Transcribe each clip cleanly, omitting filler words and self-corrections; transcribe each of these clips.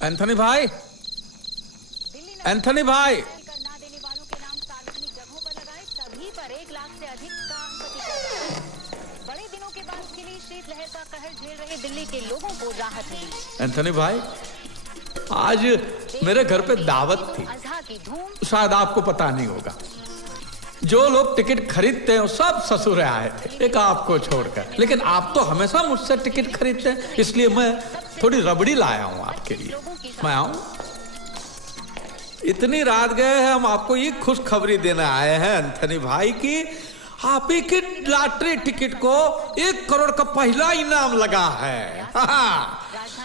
Anthony भाई, Anthony भाई, ना देने वालों के नाम सार्वजनिक जगहों पर लगाए, सभी पर 1 लाख से अधिक का प्रतिबंध। बड़े दिनों के बाद खिली शीतलहर का कहर झेल रहे दिल्ली के लोगों को राहत मिली। एंथनी भाई, आज मेरे घर पे दावत थी। अज़हा की धूम शायद आपको पता नहीं होगा। जो लोग टिकट खरीदते हैं वो सब ससुर आए थे, एक आपको छोड़कर। लेकिन आप तो हमेशा मुझसे टिकट खरीदते हैं, इसलिए मैं थोड़ी रबड़ी लाया हूं आपके लिए। मैं आऊं? इतनी रात गए हैं, हम आपको ये खुशखबरी देने आए हैं एंथनी भाई की आप ही की लॉटरी टिकट को 1 करोड़ का पहला इनाम लगा है।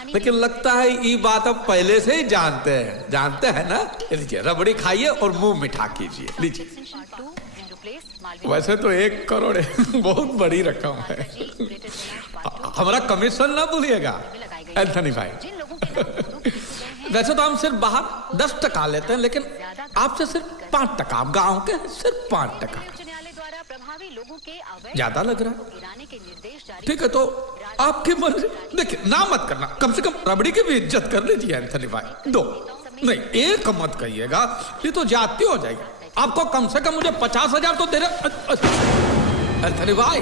लेकिन लगता है ये बात आप पहले से ही जानते हैं ना। लीजिए रबड़ी खाइए और मुंह मिठा कीजिए, लीजिए। वैसे तो 1 करोड़ बहुत बड़ी रकम है। हमारा कमीशन ना भूलिएगा एंथनी भाई। वैसे तो हम सिर्फ बाहर 10% लेते हैं, लेकिन आपसे सिर्फ 5%, गांव के सिर्फ 5%। ज्यादा लग रहा है? ठीक है, तो आपकी मर्जी। देखिए ना मत करना, कम से कम रबड़ी की भी इज्जत कर लीजिए एंथनी भाई। 2 नहीं, 1 मत कहिएगा, ये तो जाती हो जाएगी। आपको कम से कम मुझे 50,000 तो दे रहे एंथनी भाई।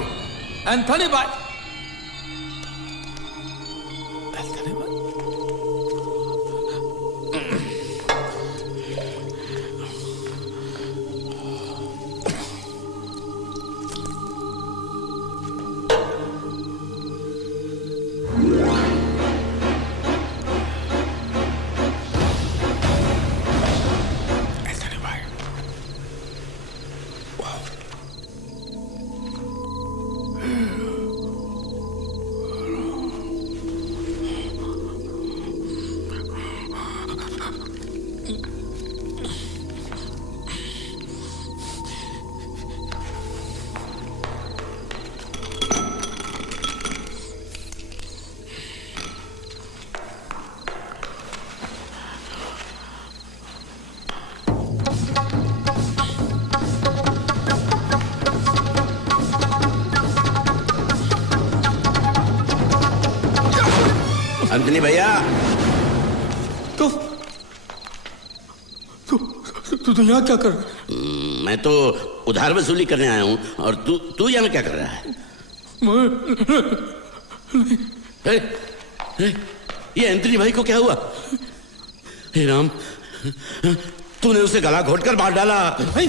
एंथनी भाई, एंथनी भाई, अंजनी भैया, तू यहाँ क्या कर? मैं तो उधार वसूली करने आया हूँ, और तू यहाँ क्या कर रहा है? ये एंथनी भाई को क्या हुआ? हे राम, तूने उसे गला घोटकर मार डाला। नहीं,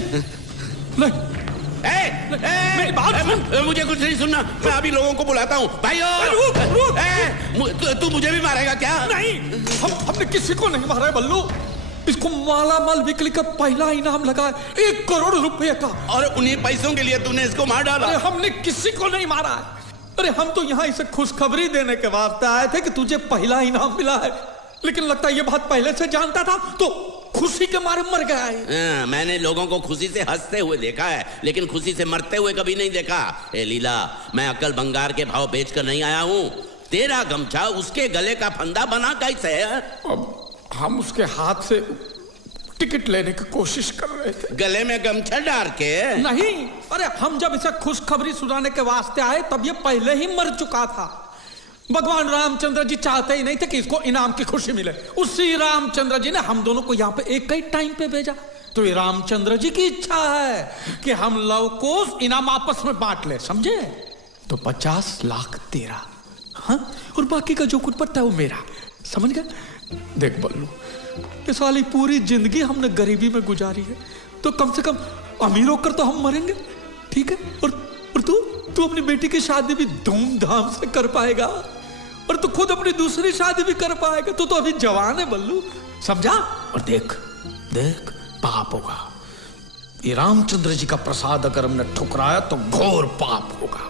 मेरी बात सुन। मुझे कुछ नहीं सुनना, मैं अभी लोगों को बुलाता हूँ। भाइयों, तू मुझे भी मारेगा क्या? नहीं, हमने किसी को नहीं मारा है बल्लू। इसको मालामाल बिक्री का पहला इनाम लगा है 1 करोड़ रुपए का, और उन्हीं पैसों के लिए तूने इसको मार डाला? अरे हमने किसी को नहीं मारा है। अरे हम तो यहाँ इसे खुशखबरी देने के वास्ते आए थे कि तुझे पहला इनाम मिला है। लेकिन लगता है ये बात पहले से जानता था, तो खुशी के मारे मर गया है। मैंने लोगों को खुशी से हंसते हुए देखा है, लेकिन खुशी से मरते हुए कभी नहीं देखा। ए लीला, मैं अक्ल भंगार के भाव बेचकर नहीं आया हूँ। तेरा गमछा उसके गले का फंदा बना कैसे है? अब हम उसके हाथ से टिकट लेने की कोशिश कर रहे थे। गले में गमछा डाल के? नहीं, अरे हम जब इसे खुशखबरी सुनाने के वास्ते आए तब ये पहले ही मर चुका था। भगवान रामचंद्र जी चाहते ही नहीं थे कि इसको इनाम की खुशी मिले। उसी रामचंद्र जी ने हम दोनों को यहाँ पे एक ही टाइम पे भेजा। तो ये रामचंद्र जी की इच्छा है कि हम लोग को इनाम आपस में बांट ले, समझे? तो 50 लाख तेरा, हाँ, और बाकी का जो कुछ पड़ता है वो मेरा, समझ गया? देख बल्लू, ये साली पूरी जिंदगी हमने गरीबी में गुजारी है, तो कम से कम अमीर होकर तो हम मरेंगे, ठीक है? और तू अपनी बेटी की शादी भी धूमधाम से कर पाएगा, और तू खुद अपनी दूसरी शादी भी कर पाएगा। तू तो अभी जवान है बल्लू, समझा? और देख देख, पाप होगा। ये रामचंद्र जी का प्रसाद अगर हमने ठुकराया तो घोर पाप होगा।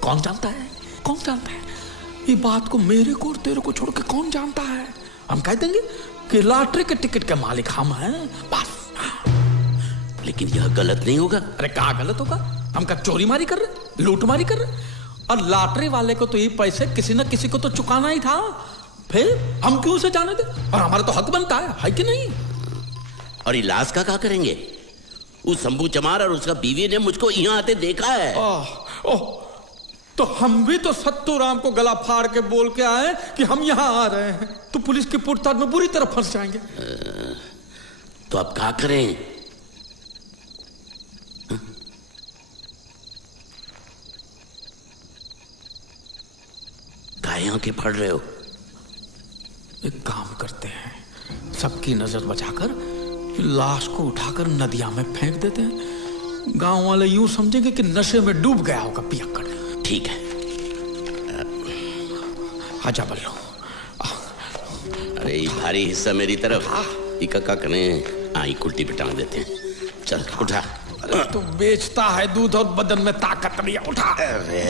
कौन जानता है, कौन जानता है? ये बात को मेरे को और तेरे को छोड़ के कौन जानता है? हम कह देंगे कि लॉटरी के टिकट के मालिक हम हैं, बस। लेकिन यह गलत नहीं होगा। अरे क्या गलत होगा? हम क्या चोरी मारी कर रहे, लूट मारी कर रहे? और लॉटरी वाले को तो ये पैसे किसी न किसी को तो चुकाना ही था, फिर हम क्यों उसे जाने दे? और हमारा तो हक बनता है कि नहीं? और इलाज का क्या करेंगे? उस शंभू चमार और उसका बीवी ने मुझको यहाँ आते देखा है। तो हम भी तो सत्तू राम को गला फाड़ के बोल के आए कि हम यहाँ आ रहे हैं, तो पुलिस की पूछताछ में बुरी तरह फंस जाएंगे। तो अब क्या करें? काहे आंखें फाड़ रहे हो? एक काम करते हैं, सबकी नजर बचाकर लाश को उठाकर नदिया में फेंक देते हैं। गांव वाले यूं समझेंगे कि नशे में डूब गया होगा पियक्कड़। ठीक है। आजा बल्लू। अरे ये भारी हिस्सा मेरी तरफ, इका करें, आई कुल्टी पे टांग देते हैं। चल उठा। तू बेचता है दूध और बदन में ताकत नहीं है, उठा।